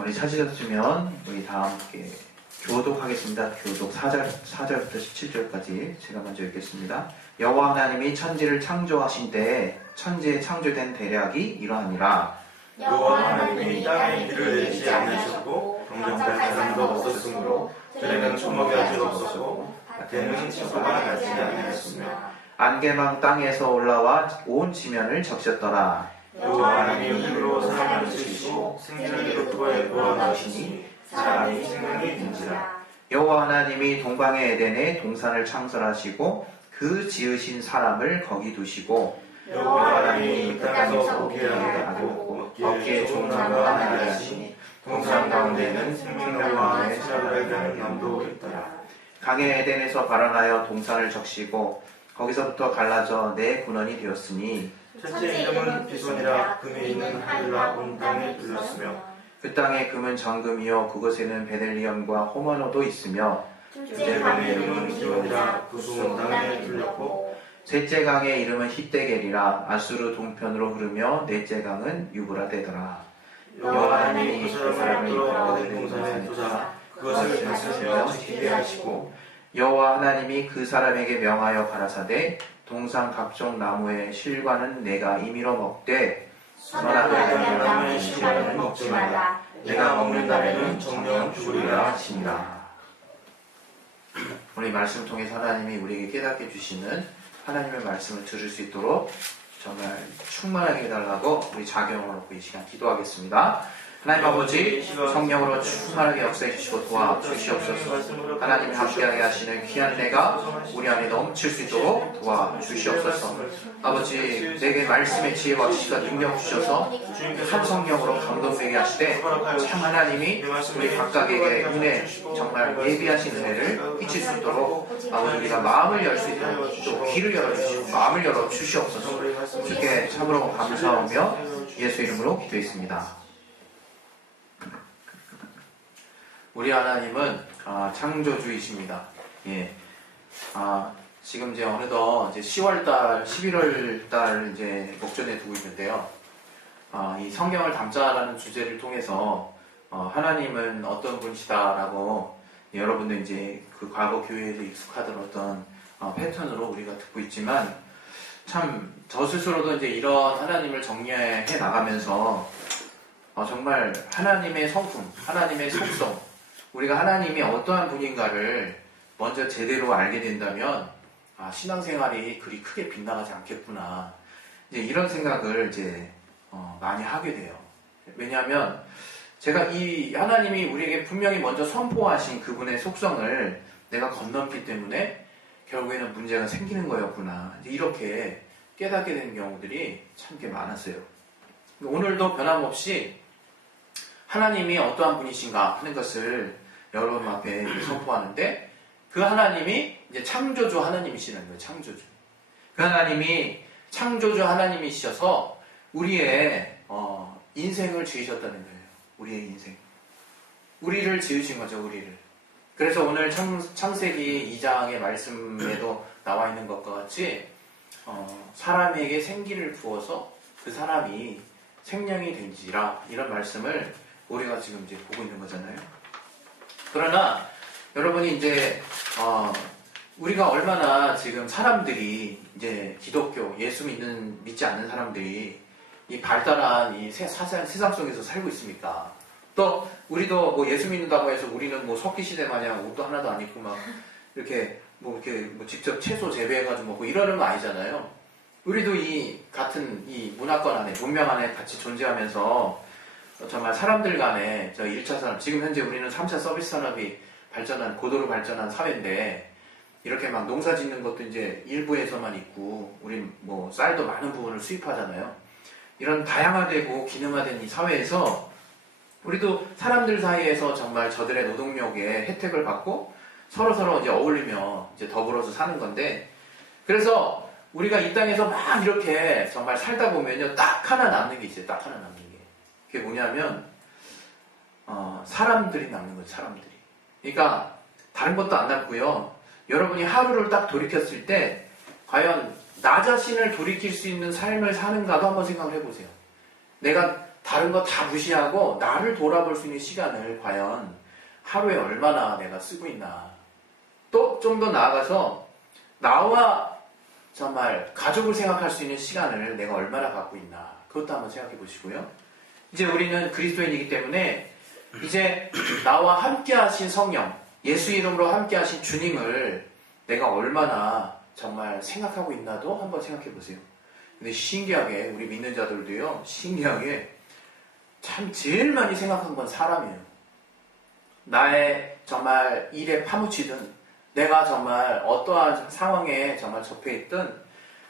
우리 찾으셨으면 우리 다 함께 교독하겠습니다. 교독 4절부터 17절까지 제가 먼저 읽겠습니다. 여호와 하나님이 천지를 창조하신 때에 천지에 창조된 대략이 이러하니라. 여호와 하나님이 땅에 비를 내리지 않으셨고 동정할 사람도 없었으므로 들에는 초목이 아직 없었고 밭에는 채소가 나지 아니하였으며 안개망 땅에서 올라와 온 지면을 적셨더라. 여호와 하나님이 힘으로 사람을 지으시고 생기를 흙으로 불어넣으시니 사람이 생명이 된지라. 여호와 하나님이 동방의 에덴에 동산을 창설하시고 그 지으신 사람을 거기 두시고 여호와 하나님이 그 땅에서 오기를 하고 어깨에 좋은 나무가 하나 하시니 동산 가운데에는 생명나무와 안에 살아가는 나무도 있더라. 강의 에덴에서 발원하여 동산을 적시고 거기서부터 갈라져 네 군원이 되었으니 첫째 이름은 비손이라 금이 있는 하늘과 온 땅에 둘렀으며 그 땅의 금은 정금이요 그곳에는 베델리엄과 호머노도 있으며 둘째 강의 이름은 기온이라 구수 땅에 둘렀고 셋째 강의 이름은 히데겔이라 아수르 동편으로 흐르며 넷째 강은 유브라데더라. 여호와 하나님이 그 사람을 이끌어 된 동산에 두사 그것을 다스려 지키게 하시고 여호와 하나님이 그 사람에게 명하여 가라사대 동산 각종 나무의 실과는 내가 임의로 먹되 선악과의 나무의 실과는 먹지 말라. 내가 먹는 날에는 정령 죽으리라 하시니라. 오늘 이 말씀 통해서 하나님이 우리에게 깨닫게 주시는 하나님의 말씀을 들을 수 있도록 정말 충만하게 해달라고 우리 자경을 놓고 이 시간 기도하겠습니다. 하나님 아버지 성령으로 충만하게 역사해 주시고 도와주시옵소서. 하나님이 함께하게 하시는 귀한 내가 우리 안에 넘칠 수 있도록 도와주시옵소서. 아버지 내게 말씀의 지혜와 지식과 능력 주셔서 한 성령으로 감동되게 하시되 참 하나님이 우리 각각에게 은혜 정말 예비하신 은혜를 끼칠 수 있도록 아버지 우리가 마음을 열 수 있도록 또 귀를 열어주시고 마음을 열어주시옵소서. 주께 참으로 감사하며 예수 이름으로 기도했습니다. 우리 하나님은 창조주이십니다. 예. 지금 이제 어느덧 이제 10월달, 11월달 이제 목전에 두고 있는데요. 이 성경을 담자라는 주제를 통해서 하나님은 어떤 분이시다라고 여러분들 이제 그 과거 교회에서 익숙하던 어떤 패턴으로 우리가 듣고 있지만 참 저 스스로도 이제 이런 하나님을 정리해 나가면서 정말 하나님의 성품, 하나님의 속성, 우리가 하나님이 어떠한 분인가를 먼저 제대로 알게 된다면 신앙생활이 그리 크게 빗나가지 않겠구나. 이제 이런 생각을 이제 많이 하게 돼요. 왜냐하면 제가 이 하나님이 우리에게 분명히 먼저 선포하신 그분의 속성을 내가 건넘기 때문에 결국에는 문제가 생기는 거였구나. 이제 이렇게 깨닫게 되는 경우들이 참 꽤 많았어요. 오늘도 변함없이 하나님이 어떠한 분이신가 하는 것을 여러분 앞에 선포하는데 그 하나님이 이제 창조주 하나님이시는 거예요. 창조주. 그 하나님이 창조주 하나님이셔서 우리의 인생을 지으셨다는 거예요. 우리의 인생. 우리를 지으신 거죠. 우리를. 그래서 오늘 창세기 2장의 말씀에도 나와 있는 것과 같이 사람에게 생기를 부어서 그 사람이 생명이 된지라 이런 말씀을 우리가 지금 이제 보고 있는 거잖아요. 그러나 여러분이 이제 우리가 얼마나 지금 사람들이 이제 기독교 예수 믿지 않는 사람들이 이 발달한 이 세상 속에서 살고 있습니까? 또 우리도 뭐 예수 믿는다고 해서 우리는 뭐 석기 시대 마냥 옷도 하나도 안 입고 막 이렇게 직접 채소 재배해가지고 먹고 이러는 거 아니잖아요. 우리도 이 같은 이 문화권 안에 문명 안에 같이 존재하면서 정말 사람들 간에 저 1차 산업, 지금 현재 우리는 3차 서비스 산업이 고도로 발전한 사회인데 이렇게 막 농사 짓는 것도 이제 일부에서만 있고 우린 뭐 쌀도 많은 부분을 수입하잖아요. 이런 다양화되고 기능화된 이 사회에서 우리도 사람들 사이에서 정말 저들의 노동력의 혜택을 받고 서로 이제 어울리며 이제 더불어서 사는 건데 그래서 우리가 이 땅에서 막 이렇게 정말 살다 보면요 딱 하나 남는 게 있어요. 딱 하나 남는 게. 그게 뭐냐면 사람들이 남는 거죠. 사람들이. 그러니까 다른 것도 안 남고요. 여러분이 하루를 딱 돌이켰을 때 과연 나 자신을 돌이킬 수 있는 삶을 사는가도 한번 생각을 해보세요. 내가 다른 거 다 무시하고 나를 돌아볼 수 있는 시간을 과연 하루에 얼마나 내가 쓰고 있나. 또 좀 더 나아가서 나와 정말 가족을 생각할 수 있는 시간을 내가 얼마나 갖고 있나. 그것도 한번 생각해 보시고요. 이제 우리는 그리스도인이기 때문에 이제 나와 함께 하신 성령, 예수 이름으로 함께 하신 주님을 내가 얼마나 정말 생각하고 있나도 한번 생각해 보세요. 근데 신기하게 우리 믿는 자들도요, 신기하게 참 제일 많이 생각한 건 사람이에요. 나의 정말 일에 파묻히든 내가 정말 어떠한 상황에 정말 접해 있든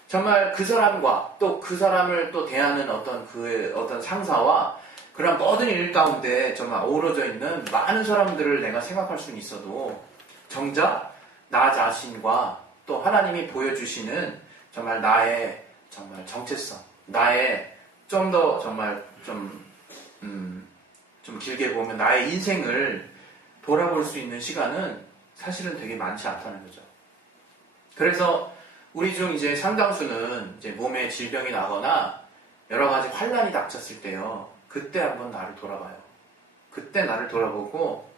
정말 그 사람과 또 그 사람을 또 대하는 어떤 상사와 그런 모든 일 가운데 정말 어우러져 있는 많은 사람들을 내가 생각할 수는 있어도 정작 나 자신과 또 하나님이 보여주시는 정말 나의 정말 정체성, 나의 좀 더 정말 좀 길게 보면 나의 인생을 돌아볼 수 있는 시간은 사실은 되게 많지 않다는 거죠. 그래서 우리 중 이제 상당수는 이제 몸에 질병이 나거나 여러 가지 환란이 닥쳤을 때요. 그때 한번 나를 돌아봐요. 그때 나를 돌아보고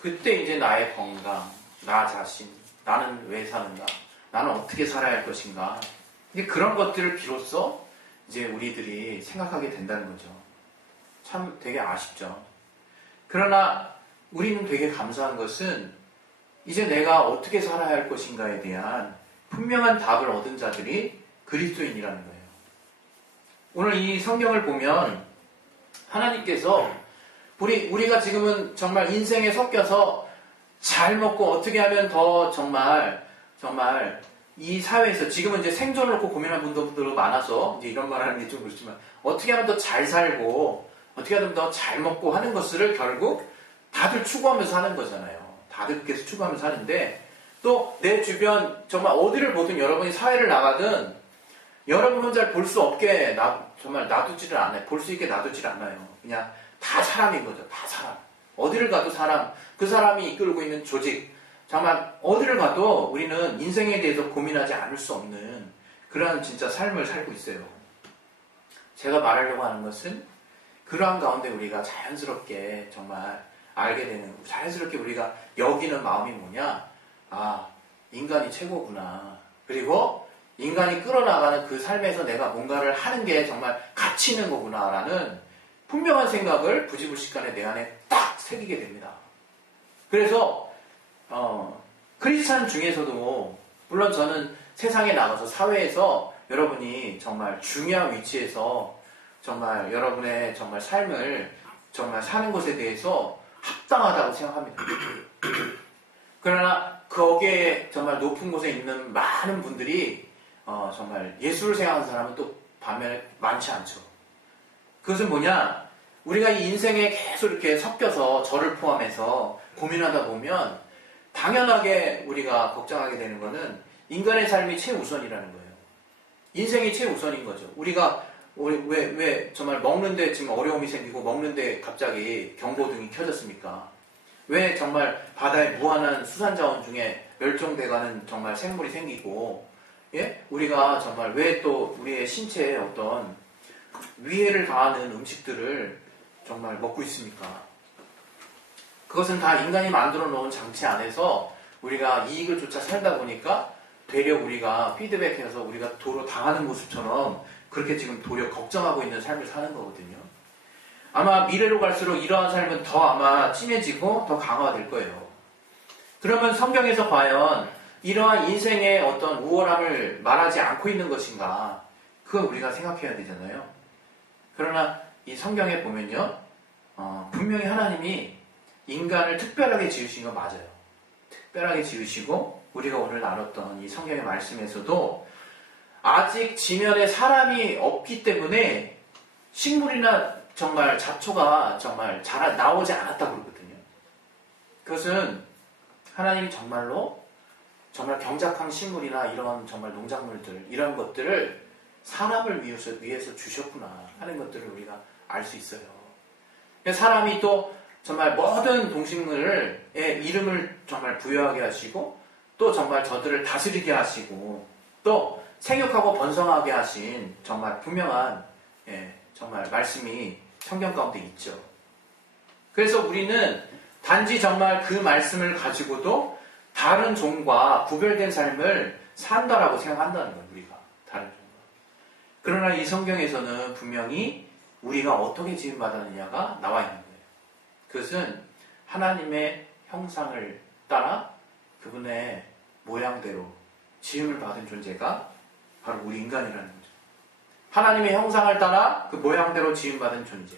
그때 이제 나의 건강, 나 자신, 나는 왜 사는가, 나는 어떻게 살아야 할 것인가. 이게 그런 것들을 비로소 이제 우리들이 생각하게 된다는 거죠. 참 되게 아쉽죠. 그러나 우리는 되게 감사한 것은 이제 내가 어떻게 살아야 할 것인가에 대한 분명한 답을 얻은 자들이 그리스도인이라는 거예요. 오늘 이 성경을 보면 하나님께서 우리가 지금은 정말 인생에 섞여서 잘 먹고 어떻게 하면 더 정말 이 사회에서 지금은 이제 생존을 놓고 고민하는 분들도 많아서 이제 이런 말 하는 게 좀 그렇지만 어떻게 하면 더 잘 살고 어떻게 하면 더 잘 먹고 하는 것을 결국 다들 추구하면서 하는 거잖아요. 다들 계속 추구하면서 하는데 또 내 주변 정말 어디를 보든 여러분이 사회를 나가든 여러분은 잘 볼 수 없게 정말 놔두지를 않아요. 볼 수 있게 놔두지를 않아요. 그냥 다 사람인 거죠. 다 사람. 어디를 가도 사람. 그 사람이 이끌고 있는 조직. 정말 어디를 가도 우리는 인생에 대해서 고민하지 않을 수 없는 그런 진짜 삶을 살고 있어요. 제가 말하려고 하는 것은 그러한 가운데 우리가 자연스럽게 정말 알게 되는, 자연스럽게 우리가 여기는 마음이 뭐냐? 아, 인간이 최고구나. 그리고 인간이 끌어나가는 그 삶에서 내가 뭔가를 하는 게 정말 가치 있는 거구나라는 분명한 생각을 부지불식간에 내 안에 딱 새기게 됩니다. 그래서 크리스찬 중에서도 물론 저는 세상에 나가서 사회에서 여러분이 정말 중요한 위치에서 정말 여러분의 정말 삶을 정말 사는 것에 대해서 합당하다고 생각합니다. 그러나 거기에 정말 높은 곳에 있는 많은 분들이 정말 예수를 생각하는 사람은 또 반면에 많지 않죠. 그것은 뭐냐? 우리가 이 인생에 계속 이렇게 섞여서 저를 포함해서 고민하다 보면 당연하게 우리가 걱정하게 되는 것은 인간의 삶이 최우선이라는 거예요. 인생이 최우선인 거죠. 우리가 왜 정말 먹는데 지금 어려움이 생기고 먹는데 갑자기 경고등이 켜졌습니까? 왜 정말 바다에 무한한 수산자원 중에 멸종돼가는 정말 생물이 생기고, 예? 우리가 정말 왜 또 우리의 신체에 어떤 위해를 가하는 음식들을 정말 먹고 있습니까? 그것은 다 인간이 만들어 놓은 장치 안에서 우리가 이익을 쫓아 살다 보니까 되려 우리가 피드백해서 우리가 도로 당하는 모습처럼 그렇게 지금 도리어 걱정하고 있는 삶을 사는 거거든요. 아마 미래로 갈수록 이러한 삶은 더 아마 심해지고 더 강화될 거예요. 그러면 성경에서 과연 이러한 인생의 어떤 우월함을 말하지 않고 있는 것인가? 그건 우리가 생각해야 되잖아요. 그러나 이 성경에 보면요. 분명히 하나님이 인간을 특별하게 지으신 건 맞아요. 특별하게 지으시고 우리가 오늘 나눴던 이 성경의 말씀에서도 아직 지면에 사람이 없기 때문에 식물이나 정말 잡초가 정말 잘 나오지 않았다고 그러거든요. 그것은 하나님이 정말로 정말 경작한 식물이나 이런 정말 농작물들 이런 것들을 사람을 위해서 주셨구나 하는 것들을 우리가 알 수 있어요. 사람이 또 정말 모든 동식물의 이름을 정말 부여하게 하시고 또 정말 저들을 다스리게 하시고 또 생육하고 번성하게 하신 정말 분명한 정말 말씀이 성경 가운데 있죠. 그래서 우리는 단지 정말 그 말씀을 가지고도 다른 종과 구별된 삶을 산다라고 생각한다는 거예요. 우리가 다른 종과. 그러나 이 성경에서는 분명히 우리가 어떻게 지음받았느냐가 나와 있는 거예요. 그것은 하나님의 형상을 따라 그분의 모양대로 지음을 받은 존재가 바로 우리 인간이라는 거죠. 하나님의 형상을 따라 그 모양대로 지음받은 존재.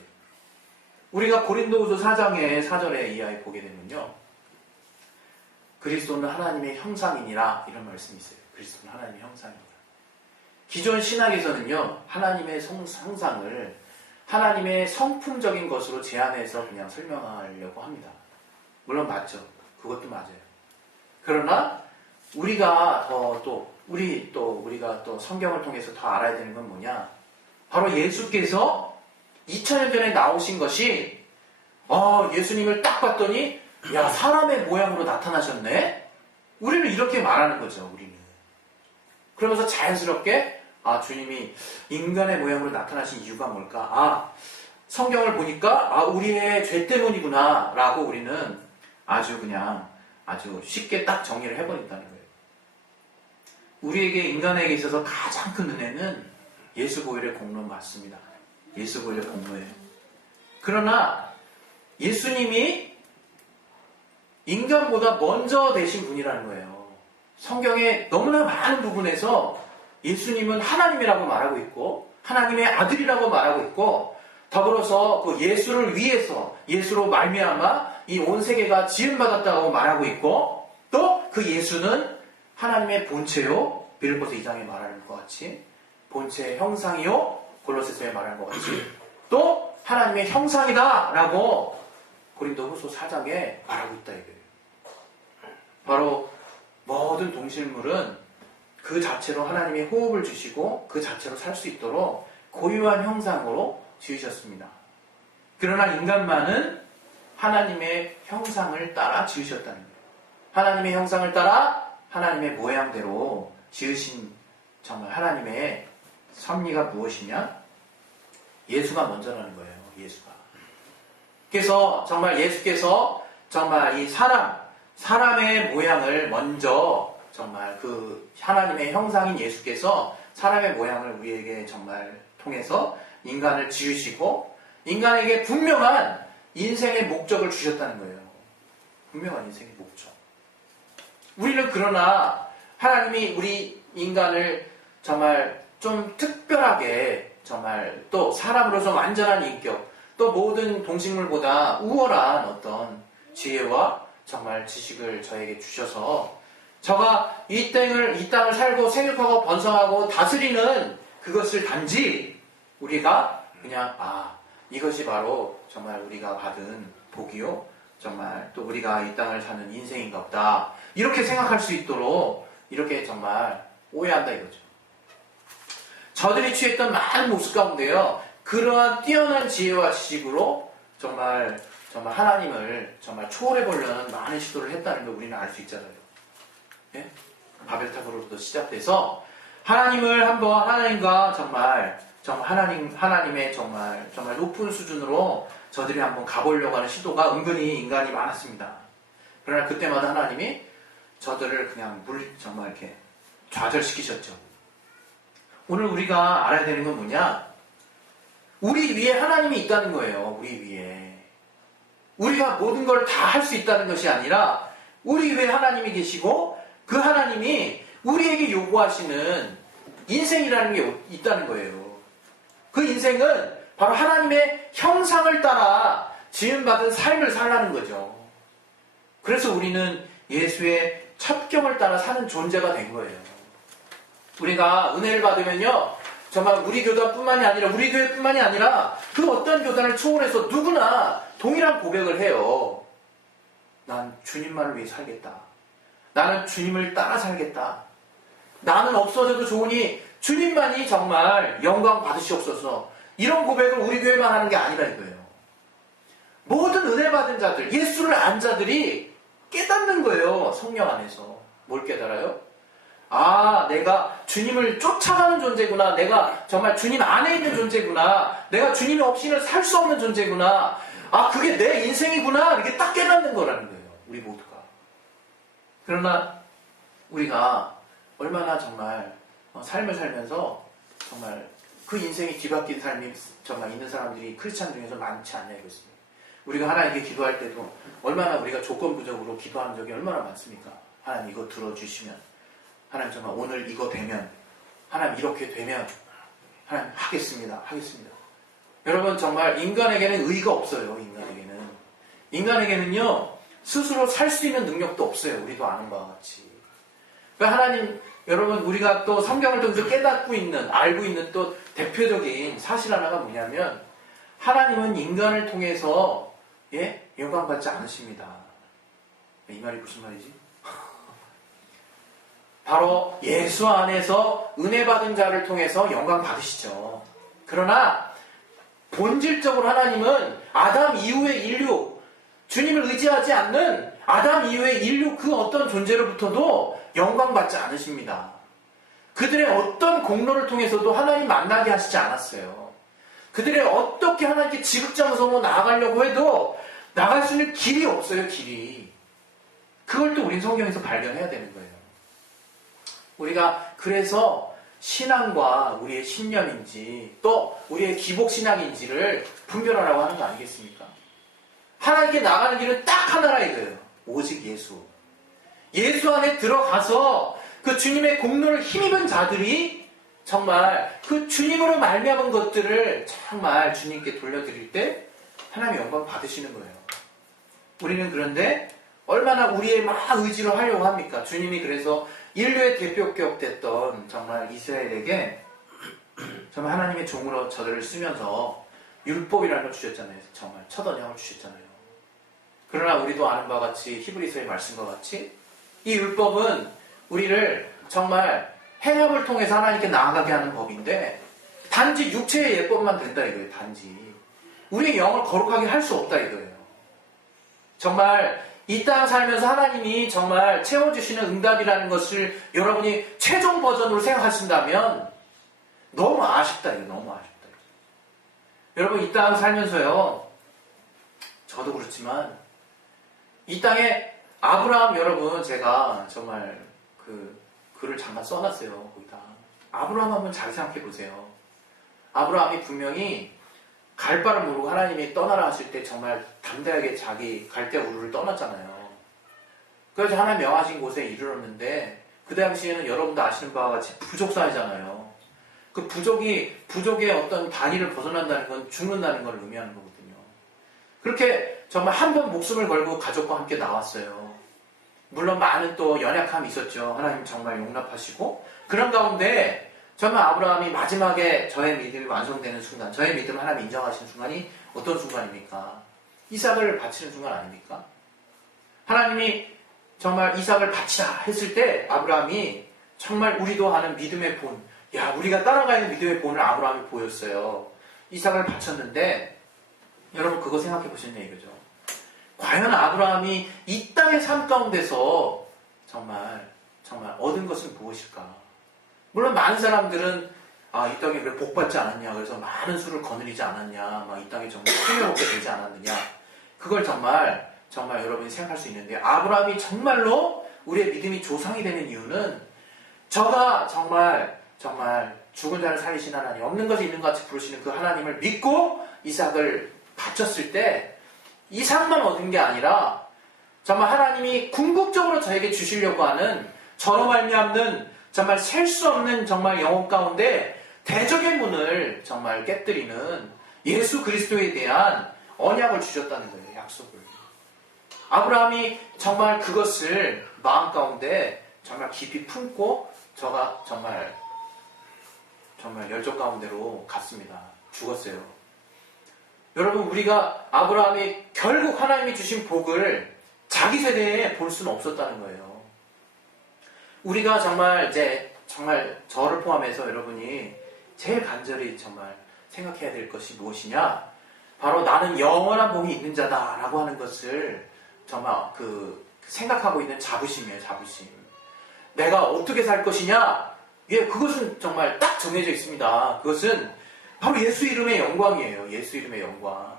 우리가 고린도후서 4장의 4절에 이하에 보게 되면요. 그리스도는 하나님의 형상이니라 이런 말씀이 있어요. 그리스도는 하나님의 형상이니라. 기존 신학에서는요. 하나님의 형상을 하나님의 성품적인 것으로 제한해서 그냥 설명하려고 합니다. 물론 맞죠. 그것도 맞아요. 그러나 우리가 우리가 또 성경을 통해서 더 알아야 되는 건 뭐냐? 바로 예수께서 2000년 전에 나오신 것이 예수님을 딱 봤더니 야 사람의 모양으로 나타나셨네? 우리는 이렇게 말하는 거죠. 우리는. 그러면서 자연스럽게 주님이 인간의 모양으로 나타나신 이유가 뭘까? 성경을 보니까 우리의 죄 때문이구나 라고 우리는 아주 쉽게 딱 정리를 해버린다는 거예요. 우리에게 인간에게 있어서 가장 큰 은혜는 예수 보혈의 공로 맞습니다. 예수 보혈의 공로예요. 그러나 예수님이 인간보다 먼저 되신 분이라는 거예요. 성경에 너무나 많은 부분에서 예수님은 하나님이라고 말하고 있고 하나님의 아들이라고 말하고 있고 더불어서 그 예수를 위해서 예수로 말미암아 이 온 세계가 지음받았다고 말하고 있고 또 그 예수는 하나님의 본체요 빌립보서 2장에 말하는 것 같이 본체의 형상이요 골로새서에 말하는 것 같이 또 하나님의 형상이다 라고 고린도후서 4장에 말하고 있다 이거예요. 바로 모든 동식물은 그 자체로 하나님의 호흡을 주시고 그 자체로 살 수 있도록 고유한 형상으로 지으셨습니다. 그러나 인간만은 하나님의 형상을 따라 지으셨다는 거예요. 하나님의 형상을 따라 하나님의 모양대로 지으신 정말 하나님의 섭리가 무엇이냐? 예수가 먼저라는 거예요. 예수가. 그래서 정말 예수께서 정말 이 사람의 모양을 먼저 정말 그 하나님의 형상인 예수께서 사람의 모양을 우리에게 정말 통해서 인간을 지으시고 인간에게 분명한 인생의 목적을 주셨다는 거예요. 분명한 인생의 목적. 우리는 그러나 하나님이 우리 인간을 정말 좀 특별하게 정말 또 사람으로서 완전한 인격 또 모든 동식물보다 우월한 어떤 지혜와 정말 지식을 저에게 주셔서 저가 이 땅을 살고 생육하고 번성하고 다스리는 그것을 단지 우리가 그냥 이것이 바로 정말 우리가 받은 복이요 정말 또 우리가 이 땅을 사는 인생인가 보다 이렇게 생각할 수 있도록 이렇게 정말 오해한다 이거죠. 저들이 취했던 많은 모습 가운데요 그러한 뛰어난 지혜와 지식으로 정말 하나님을 정말 초월해 보려는 많은 시도를 했다는 걸 우리는 알 수 있잖아요. 예? 바벨탑으로부터 시작돼서 하나님을 한번 하나님과 하나님의 정말 높은 수준으로 저들이 한번 가보려고 하는 시도가 은근히 인간이 많았습니다. 그러나 그때마다 하나님이 저들을 그냥 정말 이렇게 좌절시키셨죠. 오늘 우리가 알아야 되는 건 뭐냐? 우리 위에 하나님이 있다는 거예요. 우리 위에. 우리가 모든 걸 다 할 수 있다는 것이 아니라 우리 위에 하나님이 계시고 그 하나님이 우리에게 요구하시는 인생이라는 게 있다는 거예요. 그 인생은 바로 하나님의 형상을 따라 지음받은 삶을 살라는 거죠. 그래서 우리는 예수의 첩경을 따라 사는 존재가 된 거예요. 우리가 은혜를 받으면요 정말 우리 교단뿐만이 아니라 우리 교회뿐만이 아니라 그 어떤 교단을 초월해서 누구나 동일한 고백을 해요. 난 주님만을 위해 살겠다. 나는 주님을 따라 살겠다. 나는 없어져도 좋으니 주님만이 정말 영광 받으시옵소서. 이런 고백을 우리 교회만 하는 게 아니라 이거예요. 모든 은혜 받은 자들, 예수를 안 자들이 깨닫는 거예요. 성령 안에서. 뭘 깨달아요? 내가 주님을 쫓아가는 존재구나. 내가 정말 주님 안에 있는 존재구나. 내가 주님 없이는 살 수 없는 존재구나. 그게 내 인생이구나. 이렇게 딱 깨닫는 거라는 거예요. 우리 모두가. 그러나 우리가 얼마나 정말 삶을 살면서 정말 그 인생이 뒤바뀐 삶이 정말 있는 사람들이 크리스찬 중에서 많지 않냐 이것입니다. 우리가 하나님께 기도할 때도 얼마나 우리가 조건부적으로 기도하는 적이 얼마나 많습니까? 하나님 이거 들어주시면, 하나님 정말 오늘 이거 되면, 하나님 이렇게 되면, 하나님 하겠습니다. 여러분 정말 인간에게는 의가 없어요. 인간에게는요 스스로 살 수 있는 능력도 없어요. 우리도 아는 바와 같이. 그러니까 하나님, 여러분 우리가 또 성경을 통해서 깨닫고 있는, 알고 있는 또 대표적인 사실 하나가 뭐냐면, 하나님은 인간을 통해서 영광받지 않으십니다. 이 말이 무슨 말이지? 바로 예수 안에서 은혜 받은 자를 통해서 영광 받으시죠. 그러나 본질적으로 하나님은 아담 이후의 인류, 주님을 의지하지 않는 아담 이후의 인류 그 어떤 존재로부터도 영광 받지 않으십니다. 그들의 어떤 공로를 통해서도 하나님 만나게 하시지 않았어요. 그들의 어떻게 하나님께 지극정성으로 나아가려고 해도 나갈 수 있는 길이 없어요. 길이. 그걸 또 우린 성경에서 발견해야 되는 거예요. 우리가 그래서 신앙과 우리의 신념인지 또 우리의 기복신앙인지를 분별하라고 하는 거 아니겠습니까? 하나님께 나가는 길은 딱 하나라 이거예요. 오직 예수. 예수 안에 들어가서 그 주님의 공로를 힘입은 자들이 정말 그 주님으로 말미암은 것들을 정말 주님께 돌려드릴 때 하나님의 영광 받으시는 거예요. 우리는 그런데 얼마나 우리의 막 의지로 하려고 합니까? 주님이 그래서 인류의 대표격 됐던 정말 이스라엘에게 정말 하나님의 종으로 저들을 쓰면서 율법이라는 걸 주셨잖아요. 정말 첫 언약을 주셨잖아요. 그러나 우리도 아는 바와 같이 히브리서의 말씀과 같이 이 율법은 우리를 정말 행함을 통해서 하나님께 나아가게 하는 법인데 단지 육체의 예법만 된다 이거예요. 단지 우리의 영을 거룩하게 할 수 없다 이거예요. 정말 이 땅 살면서 하나님이 정말 채워주시는 응답이라는 것을 여러분이 최종 버전으로 생각하신다면 너무 아쉽다 이거. 너무 아쉽다 이거. 여러분 이 땅 살면서요, 저도 그렇지만 이 땅에 아브라함, 여러분 제가 정말 그 글을 잠깐 써놨어요. 거기다 아브라함 한번 잘 생각해 보세요. 아브라함이 분명히 갈 바를 모르고 하나님이 떠나라 하실 때 정말 담대하게 자기 갈대아 우르를 떠났잖아요. 그래서 하나님 명하신 곳에 이르렀는데 그 당시에는 여러분도 아시는 바와 같이 부족 사회잖아요. 그 부족의 어떤 단위를 벗어난다는 건 죽는다는 걸 의미하는 거거든요. 그렇게 정말 한 번 목숨을 걸고 가족과 함께 나왔어요. 물론 많은 또 연약함이 있었죠. 하나님 정말 용납하시고 그런 가운데 정말 아브라함이 마지막에 저의 믿음이 완성되는 순간, 저의 믿음을 하나님 인정하시는 순간이 어떤 순간입니까? 이삭을 바치는 순간 아닙니까? 하나님이 정말 이삭을 바치라 했을 때 아브라함이 정말 우리도 아는 믿음의 본, 우리가 따라가는 믿음의 본을 아브라함이 보였어요. 이삭을 바쳤는데 여러분 그거 생각해 보셨냐 이거죠. 과연 아브라함이 이 땅의 삶 가운데서 정말 얻은 것은 무엇일까? 물론 많은 사람들은 이 땅에 왜 복받지 않았냐, 그래서 많은 수를 거느리지 않았냐, 이 땅에 정말 풍요롭게 되지 않았느냐, 그걸 정말 여러분이 생각할 수 있는데 아브라함이 정말로 우리의 믿음이 조상이 되는 이유는 저가 정말 죽은 자를 살리신 하나님, 없는 것이 있는 것 같이 부르시는 그 하나님을 믿고 이삭을 바쳤을 때 이삭만 얻은 게 아니라 정말 하나님이 궁극적으로 저에게 주시려고 하는 저로 말미암는 정말 셀 수 없는 정말 영혼 가운데 대적의 문을 정말 깨뜨리는 예수 그리스도에 대한 언약을 주셨다는 거예요. 약속을. 아브라함이 정말 그것을 마음 가운데 정말 깊이 품고 저가 정말 열정 가운데로 갔습니다. 죽었어요. 여러분 우리가 아브라함이 결국 하나님이 주신 복을 자기 세대에 볼 수는 없었다는 거예요. 우리가 정말 저를 포함해서 여러분이 제일 간절히 정말 생각해야 될 것이 무엇이냐? 바로 나는 영원한 복이 있는 자다라고 하는 것을 정말 생각하고 있는 자부심이에요. 자부심. 내가 어떻게 살 것이냐? 예, 그것은 정말 딱 정해져 있습니다. 그것은 바로 예수 이름의 영광이에요. 예수 이름의 영광.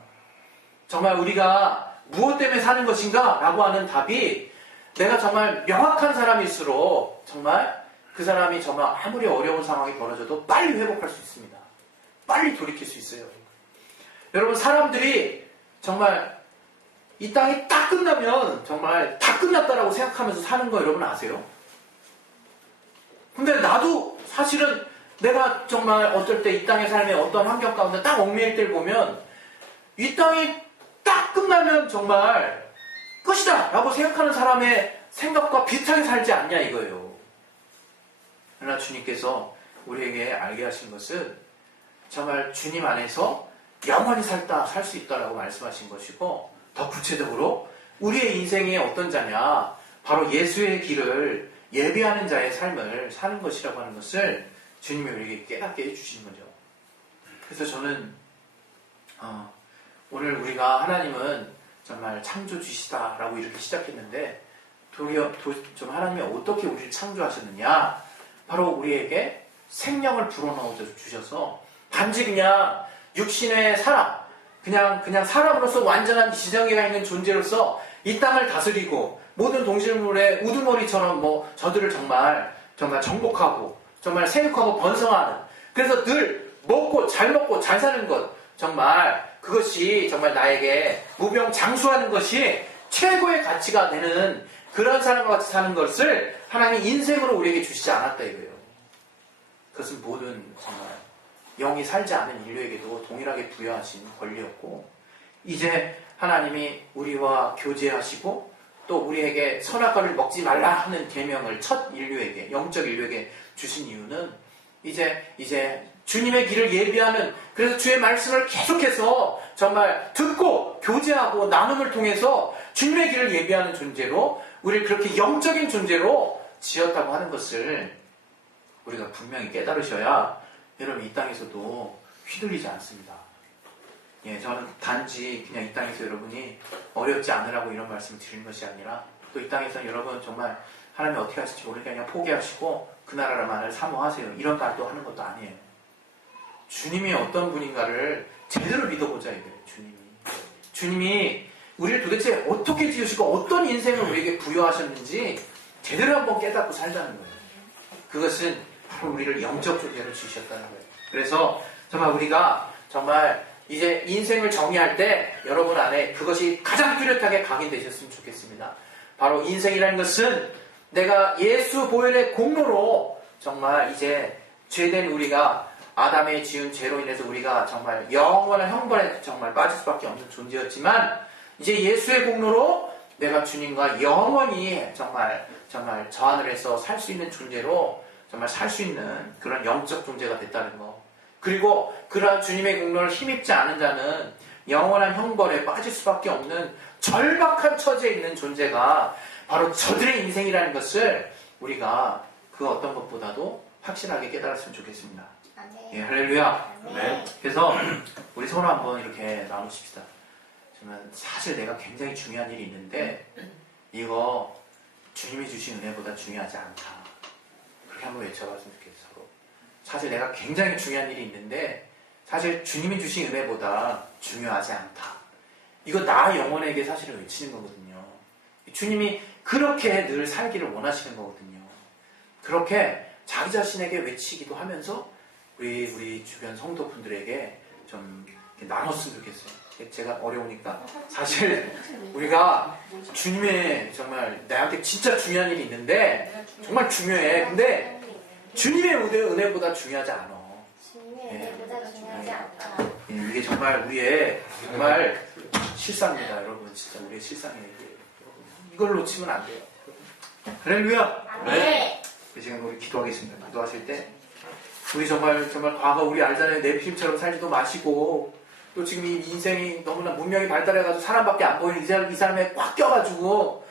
정말 우리가 무엇 때문에 사는 것인가? 라고 하는 답이 내가 정말 명확한 사람일수록 정말 그 사람이 정말 아무리 어려운 상황이 벌어져도 빨리 회복할 수 있습니다. 빨리 돌이킬 수 있어요. 여러분, 사람들이 정말 이 땅이 딱 끝나면 정말 다 끝났다라고 생각하면서 사는 거 여러분 아세요? 근데 나도 사실은 내가 정말 어떨 때 이 땅의 삶의 어떤 환경 가운데 딱 얽매일 때를 보면 이 땅이 딱 끝나면 정말 끝이다 라고 생각하는 사람의 생각과 비슷하게 살지 않냐 이거예요. 그러나 주님께서 우리에게 알게 하신 것은 정말 주님 안에서 영원히 살 수 있다라고 말씀하신 것이고, 더 구체적으로 우리의 인생이 어떤 자냐, 바로 예수의 길을 예비하는 자의 삶을 사는 것이라고 하는 것을 주님이 우리에게 깨닫게 해주시는 거죠. 그래서 저는 오늘 우리가 하나님은 정말 창조주시다라고 이렇게 시작했는데 도리어 좀 하나님이 어떻게 우리를 창조하셨느냐, 바로 우리에게 생명을 불어넣어 주셔서 단지 그냥 육신의 사람, 그냥 사람으로서 완전한 지정의가 있는 존재로서 이 땅을 다스리고 모든 동식물의 우두머리처럼 저들을 정말 정복하고 정말 생육하고 번성하는, 그래서 늘 먹고 잘 사는 것, 정말 그것이 정말 나에게 무병장수하는 것이 최고의 가치가 되는 그런 사람과 같이 사는 것을 하나님이 인생으로 우리에게 주시지 않았다 이거예요. 그것은 모든 정말 영이 살지 않은 인류에게도 동일하게 부여하신 권리였고, 이제 하나님이 우리와 교제하시고 또 우리에게 선악과를 먹지 말라 하는 계명을 첫 인류에게, 영적 인류에게 주신 이유는 이제 주님의 길을 예비하는, 그래서 주의 말씀을 계속해서 정말 듣고 교제하고 나눔을 통해서 주님의 길을 예비하는 존재로 우리를 그렇게 영적인 존재로 지었다고 하는 것을 우리가 분명히 깨달으셔야 여러분 이 땅에서도 휘둘리지 않습니다. 예, 저는 단지 그냥 이 땅에서 여러분이 어렵지 않으라고 이런 말씀을 드리는 것이 아니라, 또 이 땅에서 여러분 정말 하나님이 어떻게 하실지 모르니까 그냥 포기하시고 그 나라만을 사모하세요, 이런 말도 하는 것도 아니에요. 주님이 어떤 분인가를 제대로 믿어보자 이거예요. 주님이 우리를 도대체 어떻게 지으시고 어떤 인생을 우리에게 부여하셨는지 제대로 한번 깨닫고 살자는 거예요. 그것은 바로 우리를 영적 존재로 지으셨다는 거예요. 그래서 정말 우리가 정말 이제 인생을 정의할 때 여러분 안에 그것이 가장 뚜렷하게 각인되셨으면 좋겠습니다. 바로 인생이라는 것은 내가 예수 보혈의 공로로 정말 이제 죄된 우리가 아담의 지은 죄로 인해서 우리가 정말 영원한 형벌에 정말 빠질 수밖에 없는 존재였지만, 이제 예수의 공로로 내가 주님과 영원히 정말 저 하늘에서 살 수 있는 존재로 정말 살 수 있는 그런 영적 존재가 됐다는 거. 그리고 그러한 주님의 공로를 힘입지 않은 자는 영원한 형벌에 빠질 수밖에 없는 절박한 처지에 있는 존재가 바로 저들의 인생이라는 것을 우리가 그 어떤 것보다도 확실하게 깨달았으면 좋겠습니다. 예, 할렐루야. 네. 그래서 우리 서로 한번 이렇게 나누십시다. 저는 사실 내가 굉장히 중요한 일이 있는데 이거 주님이 주신 은혜보다 중요하지 않다. 그렇게 한번 외쳐봤으면 좋겠어요. 서로. 사실 내가 굉장히 중요한 일이 있는데 사실 주님이 주신 은혜보다 중요하지 않다. 이거 나 영혼에게 사실은 외치는 거거든요. 주님이 그렇게 늘 살기를 원하시는 거거든요. 그렇게 자기 자신에게 외치기도 하면서 우리 주변 성도분들에게 좀 나눴으면 좋겠어요. 제가 어려우니까. 사실 우리가 주님의 정말 나한테 진짜 중요한 일이 있는데 정말 중요해. 근데 주님의 은혜보다 중요하지 않아. 주님의 은혜보다 중요하지 않다. 이게 정말 우리의 정말 실상입니다. 여러분 진짜 우리의 실상이에요. 이걸 놓치면 안 돼요. 할렐루야. 네. 지금 우리 기도하겠습니다. 기도하실 때 우리 정말 과거 우리 알잖아요. 내 필름처럼 살지도 마시고 또 지금 이 인생이 너무나 문명이 발달해가지고 사람밖에 안 보이는 이 사람에 꽉 껴가지고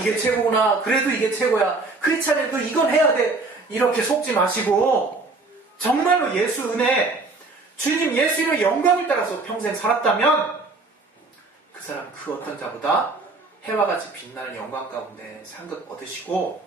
이게 최고구나. 그래도 이게 최고야. 그렇지 않아도 이건 해야 돼. 이렇게 속지 마시고 정말로 예수 은혜, 주님 예수님의 영광을 따라서 평생 살았다면 그 사람 그 어떤 자보다 해와 같이 빛나는 영광 가운데 상급 얻으시고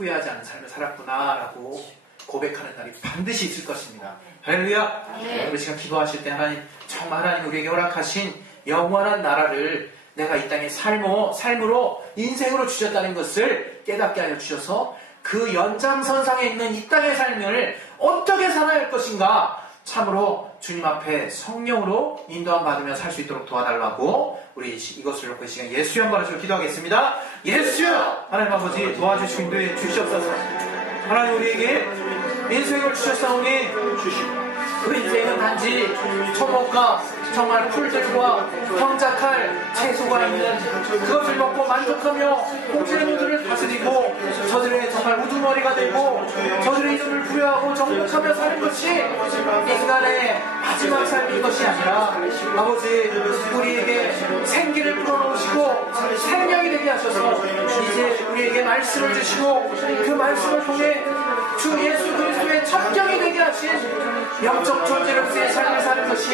후회하지 않은 삶을 살았구나라고 고백하는 날이 반드시 있을 것입니다. 할렐루야. 여러분 지금 기도하실 때 하나님 정말 하나님 우리에게 허락하신 영원한 나라를 내가 이 땅의 삶으로 인생으로 주셨다는 것을 깨닫게 하여 주셔서 그 연장선상에 있는 이 땅의 삶을 어떻게 살아야 할 것인가 참으로 주님 앞에 성령으로 인도함 받으며 살 수 있도록 도와달라고 우리 이것을 놓고 이 시간 예수의 한 번으로 기도하겠습니다. 예수여 하나님 아버지 도와주시고 인도해 주시옵소서. 하나님 우리에게 인생을 주셨사오니 그 인생은 단지 초목과 정말 풀들과 경작할 채소가 있는 그것을 먹고 만족하며 공생모들을 다스리고 저들의 정말 우두머리가 되고 저들의 이름을 부여하고 정복하며 사는 것이 인간의 마지막 삶인 것이 아니라 아버지 우리에게 생기를 불어넣으시고 생명이 되게 하셔서 이제 우리에게 말씀을 주시고 그 말씀을 통해 주 예수 그리스도의 첩경이 되게 하신 영적 존재로서의 삶을 사는 것이